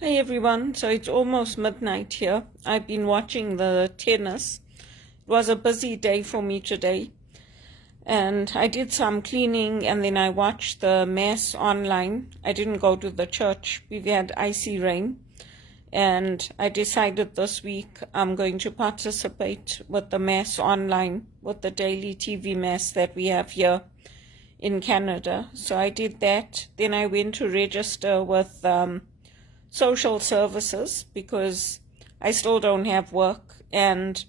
Hey everyone, so it's almost midnight here. I've been watching the tennis. It was a busy day for me today, and I did some cleaning and then I watched the mass online. I didn't go to the church. We've had icy rain, and I decided this week I'm going to participate with the mass online, with the daily TV mass that we have here in Canada. So I did that. Then I went to register with social services because I still don't have work, and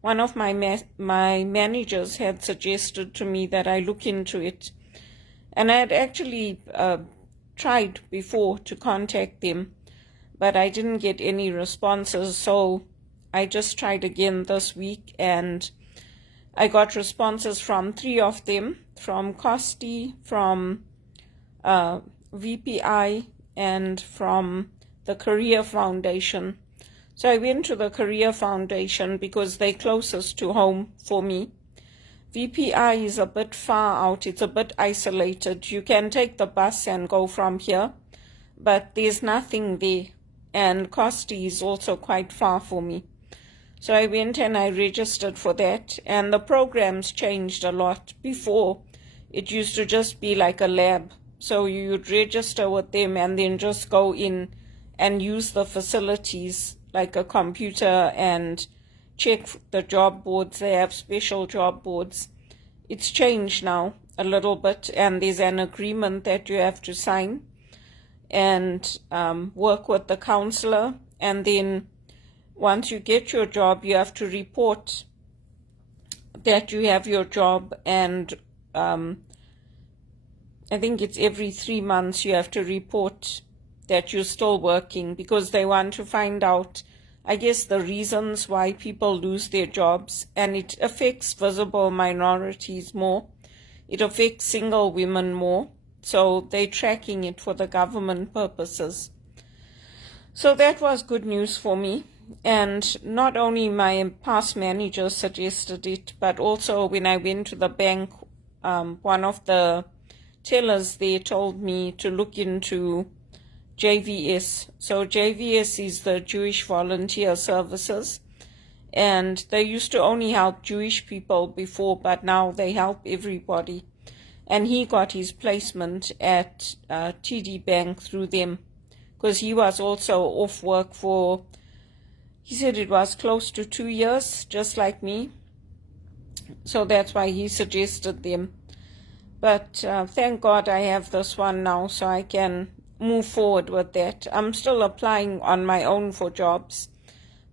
one of my managers had suggested to me that I look into it, and I had actually tried before to contact them, but I didn't get any responses, so I just tried again this week, and I got responses from 3 of them, from Costi, from VPI, and from the Career Foundation. So I went to the Career Foundation because they're closest to home for me. VPI is a bit far out, it's a bit isolated. You can take the bus and go from here, but there's nothing there. And Costi is also quite far for me. So I went and I registered for that, and the programs changed a lot. Before, it used to just be like a lab. So you'd register with them and then just go in and use the facilities like a computer and check the job boards. They have special job boards. It's changed now a little bit, and there's an agreement that you have to sign and work with the counselor, and then once you get your job, you have to report that you have your job, and I think it's every 3 months you have to report that you're still working, because they want to find out, I guess, the reasons why people lose their jobs, and it affects visible minorities more. It affects single women more, so they're tracking it for the government purposes. So that was good news for me. And not only my past manager suggested it, but also when I went to the bank, one of the tellers there told me to look into JVS. So JVS is the Jewish Volunteer Services, and they used to only help Jewish people before, but now they help everybody. And he got his placement at TD Bank through them, because he was also off work for, he said it was close to 2 years, just like me. So that's why he suggested them. But thank God I have this one now, so I can move forward with that. I'm still applying on my own for jobs,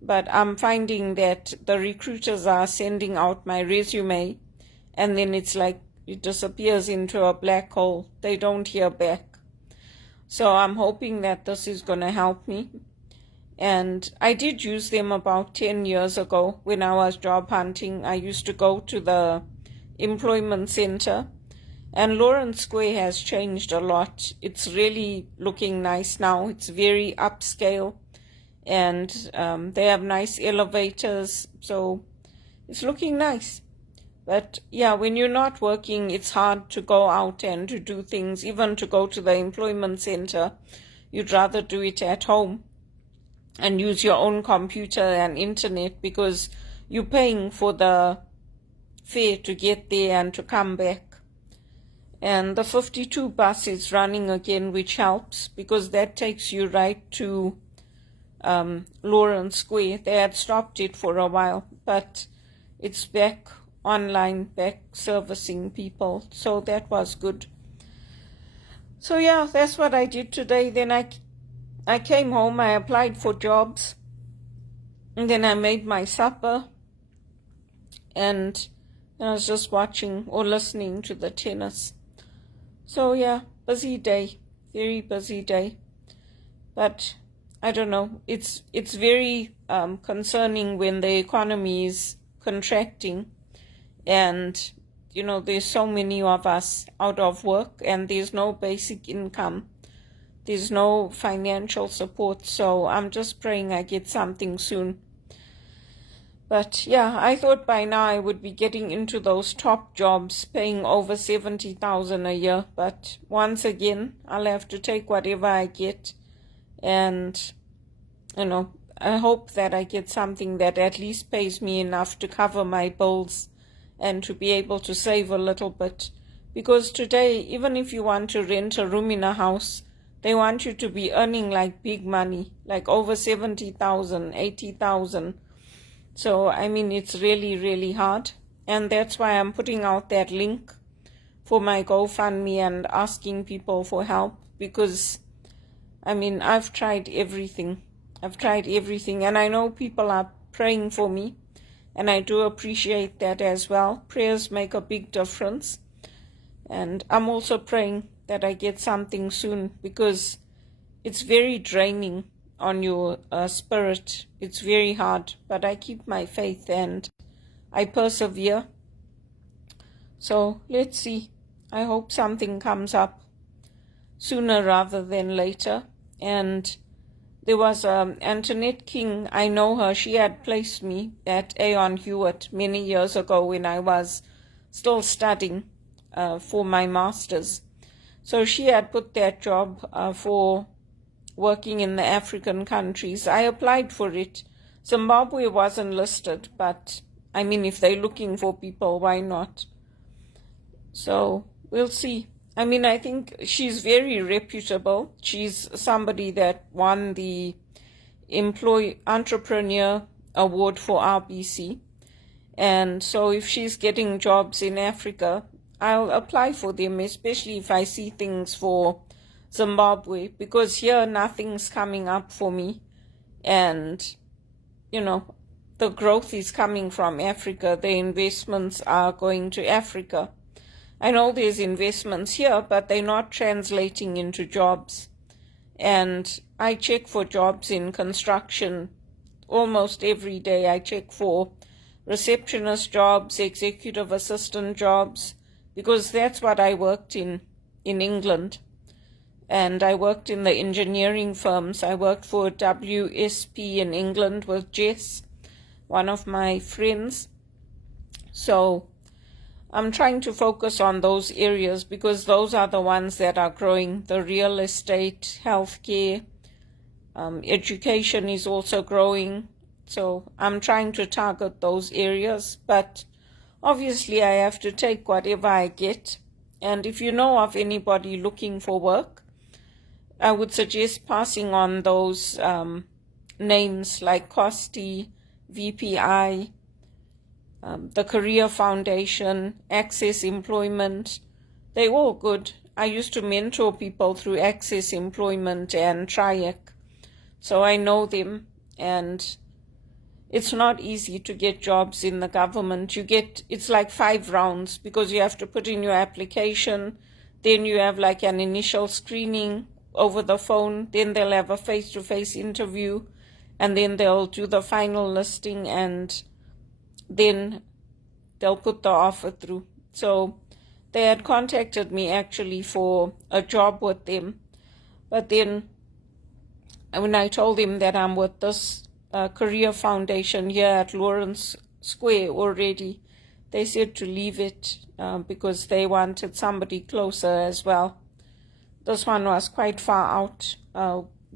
but I'm finding that the recruiters are sending out my resume, and then it's like it disappears into a black hole. They don't hear back. So I'm hoping that this is going to help me. And I did use them about 10 years ago when I was job hunting. I used to go to the employment center, and Lawrence Square has changed a lot. It's really looking nice now. It's very upscale, and they have nice elevators, so it's looking nice. But yeah, when you're not working, it's hard to go out and to do things, even to go to the employment center. You'd rather do it at home and use your own computer and internet, because you're paying for the fare to get there and to come back. And the 52 bus is running again, which helps, because that takes you right to Lawrence Square. They had stopped it for a while, but it's back online, back servicing people, so that was good. So yeah, that's what I did today. Then I came home, I applied for jobs, and then I made my supper, and I was just watching or listening to the tennis. So yeah, busy day, very busy day. But I don't know, it's very concerning when the economy is contracting, and there's so many of us out of work, and there's no basic income. There's no financial support, so I'm just praying I get something soon. But yeah, I thought by now I would be getting into those top jobs paying over $70,000 a year. But once again, I'll have to take whatever I get. And I hope that I get something that at least pays me enough to cover my bills and to be able to save a little bit. Because today, even if you want to rent a room in a house, they want you to be earning like big money, like over 70,000, 80,000. So, I mean, it's really, really hard. And that's why I'm putting out that link for my GoFundMe and asking people for help, because, I mean, I've tried everything. And I know people are praying for me, and I do appreciate that as well. Prayers make a big difference. And I'm also praying that I get something soon, because it's very draining on your spirit. It's very hard, but I keep my faith and I persevere. So let's see. I hope something comes up sooner rather than later. And there was Antoinette King. I know her. She had placed me at Aon Hewitt many years ago when I was still studying for my master's. So she had put that job for working in the African countries. I applied for it. Zimbabwe wasn't listed, but I mean, if they're looking for people, why not? So we'll see. I mean, I think she's very reputable. She's somebody that won the Entrepreneur Award for RBC. And so if she's getting jobs in Africa, I'll apply for them, especially if I see things for Zimbabwe, because here nothing's coming up for me. And, the growth is coming from Africa. The investments are going to Africa. I know there's investments here, but they're not translating into jobs. And I check for jobs in construction almost every day. I check for receptionist jobs, executive assistant jobs, because that's what I worked in England. And I worked in the engineering firms. I worked for WSP in England with Jess, one of my friends. So I'm trying to focus on those areas because those are the ones that are growing. The real estate, healthcare, education is also growing. So I'm trying to target those areas. But obviously I have to take whatever I get. And if you know of anybody looking for work, I would suggest passing on those names like Costi, VPI, the Career Foundation, Access Employment. They're all good. I used to mentor people through Access Employment and TRIAC, so I know them. And it's not easy to get jobs in the government. It's like 5 rounds, because you have to put in your application, then you have like an initial screening over the phone, then they'll have a face-to-face interview, and then they'll do the final listing, and then they'll put the offer through. So they had contacted me actually for a job with them, but then when I told them that I'm with this Career Foundation here at Lawrence Square already, they said to leave it because they wanted somebody closer as well. This one was quite far out,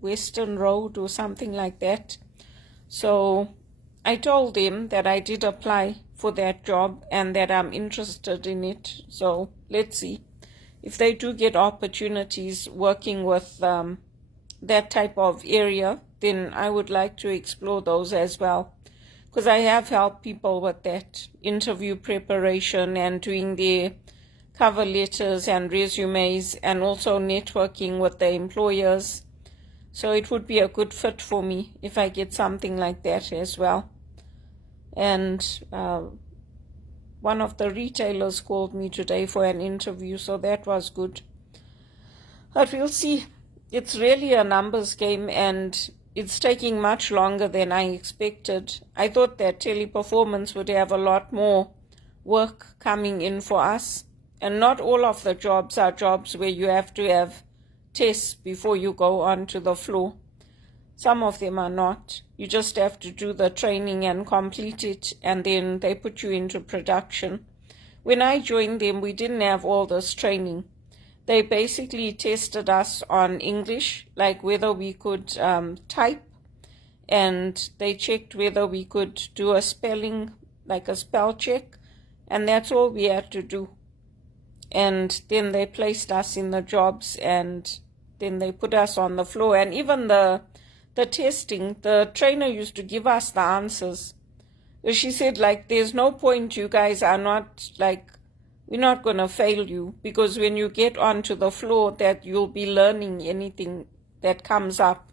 Western Road or something like that. So I told them that I did apply for that job and that I'm interested in it. So let's see. If they do get opportunities working with that type of area, then I would like to explore those as well. Because I have helped people with that interview preparation and doing their cover letters and resumes, and also networking with the employers. So it would be a good fit for me if I get something like that as well. And one of the retailers called me today for an interview, so that was good. But we'll see. It's really a numbers game, and it's taking much longer than I expected. I thought that Teleperformance would have a lot more work coming in for us. And not all of the jobs are jobs where you have to have tests before you go onto the floor. Some of them are not. You just have to do the training and complete it, and then they put you into production. When I joined them, we didn't have all this training. They basically tested us on English, like whether we could type and they checked whether we could do a spelling, like a spell check, and that's all we had to do. And then they placed us in the jobs, and then they put us on the floor. And even the testing, the trainer used to give us the answers. She said, like, there's no point, you guys are not, like, we're not going to fail you, because when you get onto the floor, that you'll be learning anything that comes up.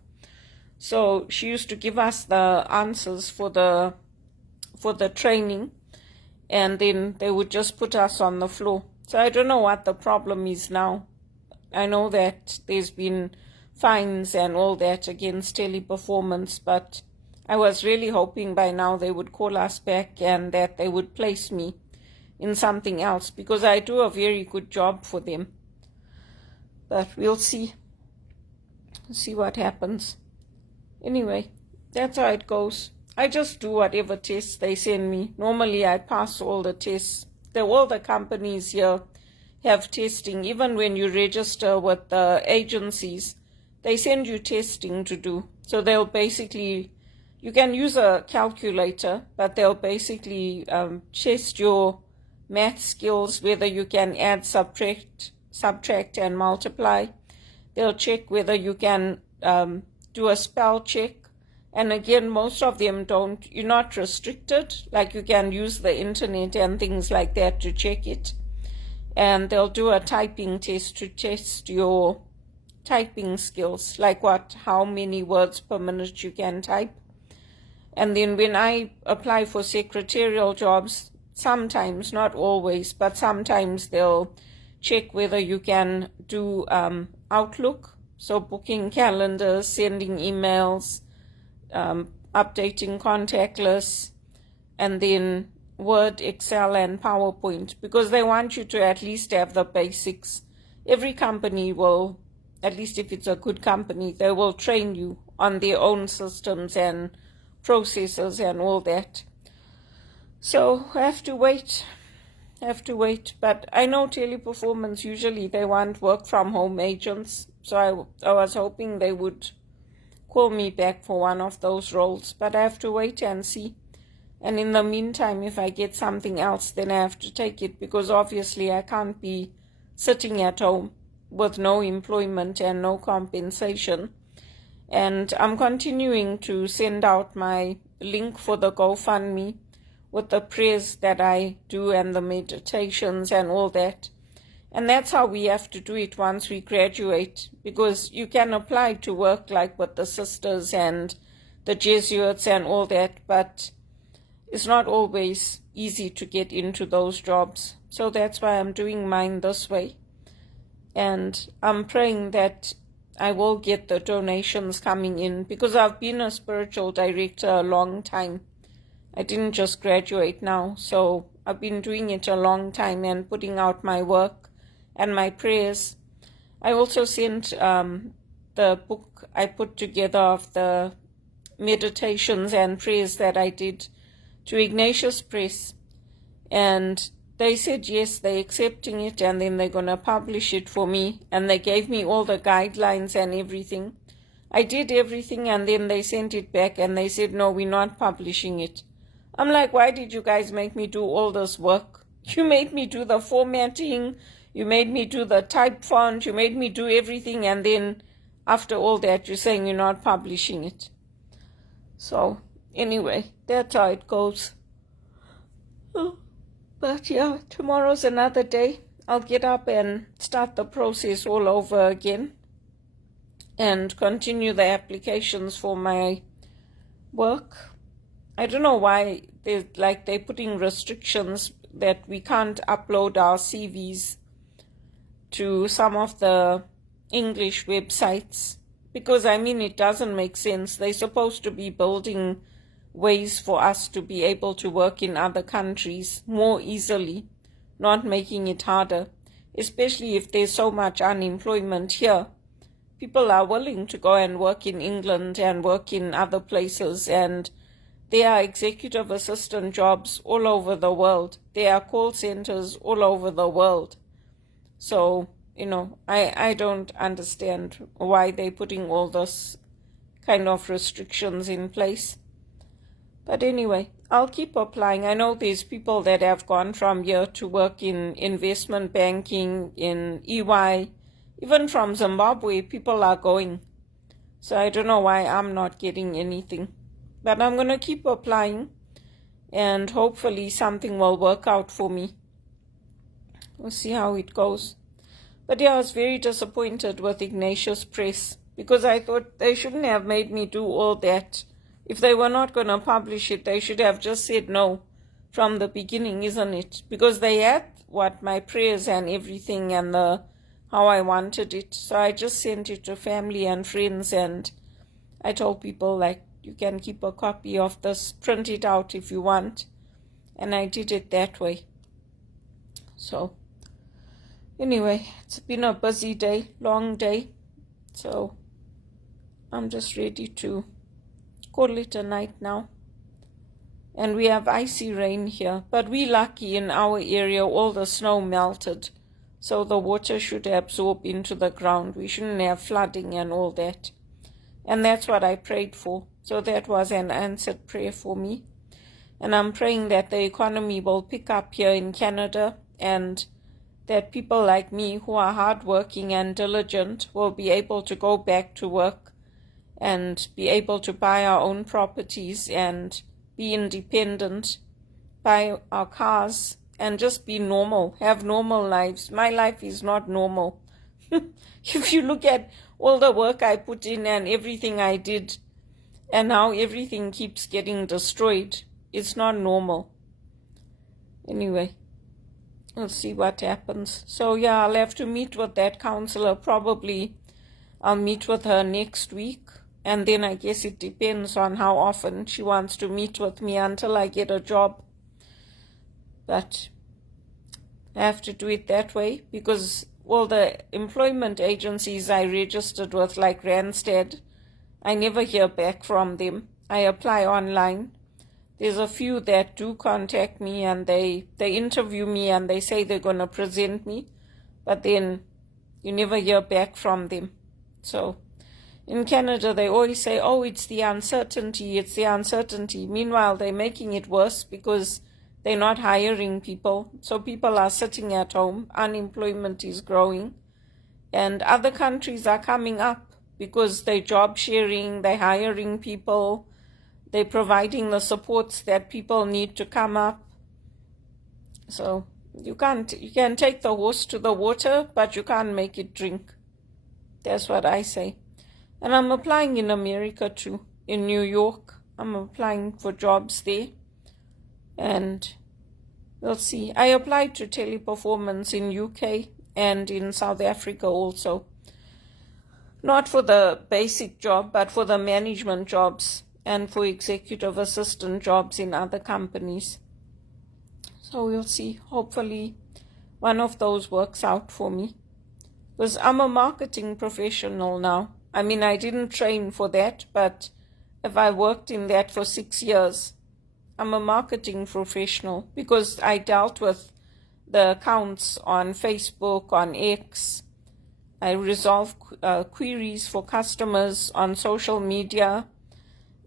So she used to give us the answers for the training, and then they would just put us on the floor. So I don't know what the problem is now. I know that there's been fines and all that against Teleperformance, but I was really hoping by now they would call us back and that they would place me in something else, because I do a very good job for them. But we'll see what happens. Anyway, that's how it goes. I just do whatever tests they send me. Normally I pass all the tests. All the companies here have testing. Even when you register with the agencies, they send you testing to do. So they'll basically, you can use a calculator, but they'll basically test your math skills, whether you can add, subtract and multiply. They'll check whether you can do a spell check. And again, most of them don't. You're not restricted, like you can use the internet and things like that to check it. And they'll do a typing test to test your typing skills, like how many words per minute you can type. And then when I apply for secretarial jobs, sometimes, not always, but sometimes they'll check whether you can do Outlook, so booking calendars, sending emails, updating contact lists, and then Word, Excel, and PowerPoint, because they want you to at least have the basics. Every company will, at least if it's a good company, they will train you on their own systems and processes and all that. So I have to wait. But I know Teleperformance, usually they want work from home agents, so I was hoping they would call me back for one of those roles, but I have to wait and see. And in the meantime, if I get something else, then I have to take it, because obviously I can't be sitting at home with no employment and no compensation. And I'm continuing to send out my link for the GoFundMe with the prayers that I do and the meditations and all that. And that's how we have to do it once we graduate, because you can apply to work like with the sisters and the Jesuits and all that, but it's not always easy to get into those jobs. So that's why I'm doing mine this way. And I'm praying that I will get the donations coming in, because I've been a spiritual director a long time. I didn't just graduate now, so I've been doing it a long time and putting out my work and my prayers. I also sent the book I put together of the meditations and prayers that I did to Ignatius Press, and they said yes, they're accepting it, and then they're going to publish it for me, and they gave me all the guidelines and everything. I did everything, and then they sent it back and they said, no, we're not publishing it. I'm like, why did you guys make me do all this work? You made me do the formatting, you made me do the type font, you made me do everything, and then after all that, you're saying you're not publishing it. So, anyway, that's how it goes. But yeah, tomorrow's another day. I'll get up and start the process all over again and continue the applications for my work. I don't know why they're putting restrictions that we can't upload our CVs to some of the English websites, because I mean, it doesn't make sense. They're supposed to be building ways for us to be able to work in other countries more easily, not making it harder, especially if there's so much unemployment here. People are willing to go and work in England and work in other places, and there are executive assistant jobs all over the world. There are call centers all over the world. So, I don't understand why they're putting all this kind of restrictions in place. But anyway, I'll keep applying. I know there's people that have gone from here to work in investment banking, in EY, even from Zimbabwe, people are going. So I don't know why I'm not getting anything. But I'm going to keep applying, and hopefully something will work out for me. We'll see how it goes. But yeah, I was very disappointed with Ignatius Press, because I thought they shouldn't have made me do all that. If they were not going to publish it, they should have just said no from the beginning, isn't it? Because they had my prayers and everything, and how I wanted it. So I just sent it to family and friends, and I told people, like, you can keep a copy of this, print it out if you want. And I did it that way. So anyway, it's been a busy day, long day. So I'm just ready to call it a night now. And we have icy rain here, but we're lucky in our area, all the snow melted. So the water should absorb into the ground. We shouldn't have flooding and all that. And that's what I prayed for. So that was an answered prayer for me. And I'm praying that the economy will pick up here in Canada, and that people like me who are hardworking and diligent will be able to go back to work and be able to buy our own properties and be independent, buy our cars, and just be normal, have normal lives. My life is not normal. If you look at all the work I put in and everything I did, and how everything keeps getting destroyed, it's not normal. Anyway, we'll see what happens. So yeah, I'll have to meet with that counselor. Probably I'll meet with her next week. And then I guess it depends on how often she wants to meet with me until I get a job. But I have to do it that way, because all the employment agencies I registered with, like Randstad, I never hear back from them. I apply online. There's a few that do contact me, and they interview me, and they say they're going to present me. But then you never hear back from them. So in Canada, they always say, oh, it's the uncertainty, it's the uncertainty. Meanwhile, they're making it worse because they're not hiring people. So people are sitting at home. Unemployment is growing. And other countries are coming up because they're job sharing, they're hiring people, they're providing the supports that people need to come up. So you can take the horse to the water, but you can't make it drink. That's what I say. And I'm applying in America too, in New York. I'm applying for jobs there. And we'll see. I applied to Teleperformance in UK and in South Africa also. Not for the basic job, but for the management jobs and for executive assistant jobs in other companies. So we'll see. Hopefully one of those works out for me. Because I'm a marketing professional now. I mean, I didn't train for that, but if I worked in that for 6 years, I'm a marketing professional, because I dealt with the accounts on Facebook, on X. I resolve queries for customers on social media.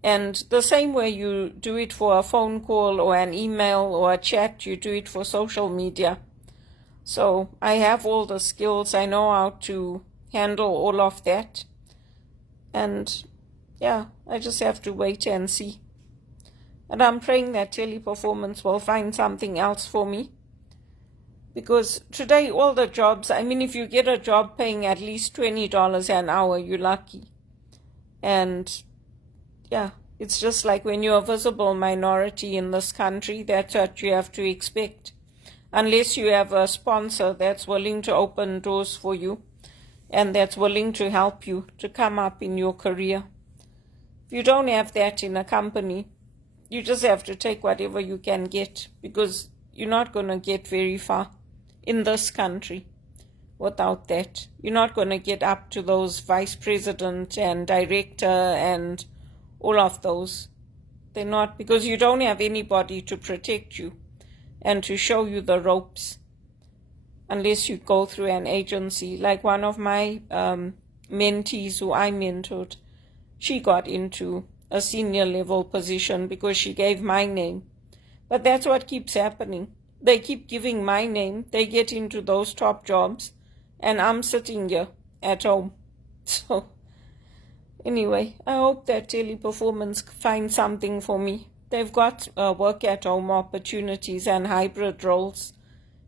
And the same way you do it for a phone call or an email or a chat, you do it for social media. So I have all the skills. I know how to handle all of that. And yeah, I just have to wait and see. And I'm praying that Teleperformance will find something else for me. Because today, all the jobs, I mean, if you get a job paying at least $20 an hour, you're lucky. And yeah, it's just like when you're a visible minority in this country, that's what you have to expect. Unless you have a sponsor that's willing to open doors for you, and that's willing to help you to come up in your career. If you don't have that in a company, you just have to take whatever you can get, because you're not going to get very far in this country without that. You're not going to get up to those vice president and director and all of those. They're not, because you don't have anybody to protect you and to show you the ropes, unless you go through an agency. Like one of my mentees who I mentored, she got into a senior level position because she gave my name. But that's what keeps happening. They keep giving my name, they get into those top jobs, and I'm sitting here at home. So anyway, I hope that Teleperformance finds something for me. They've got work at home opportunities and hybrid roles,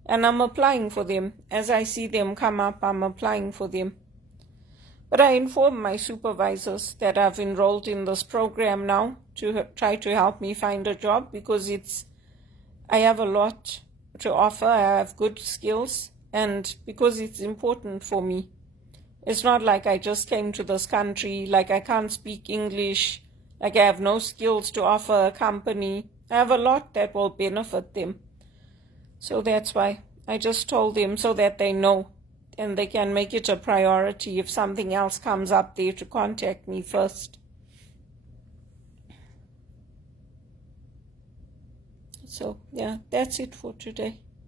and I'm applying for them. As I see them come up, I'm applying for them. But I inform my supervisors that I've enrolled in this program now to try to help me find a job, because I have a lot to offer. I have good skills, and because it's important for me. It's not like I just came to this country, like I can't speak English, like I have no skills to offer a company. I have a lot that will benefit them. So that's why I just told them, so that they know, and they can make it a priority if something else comes up there to contact me first. So yeah, that's it for today.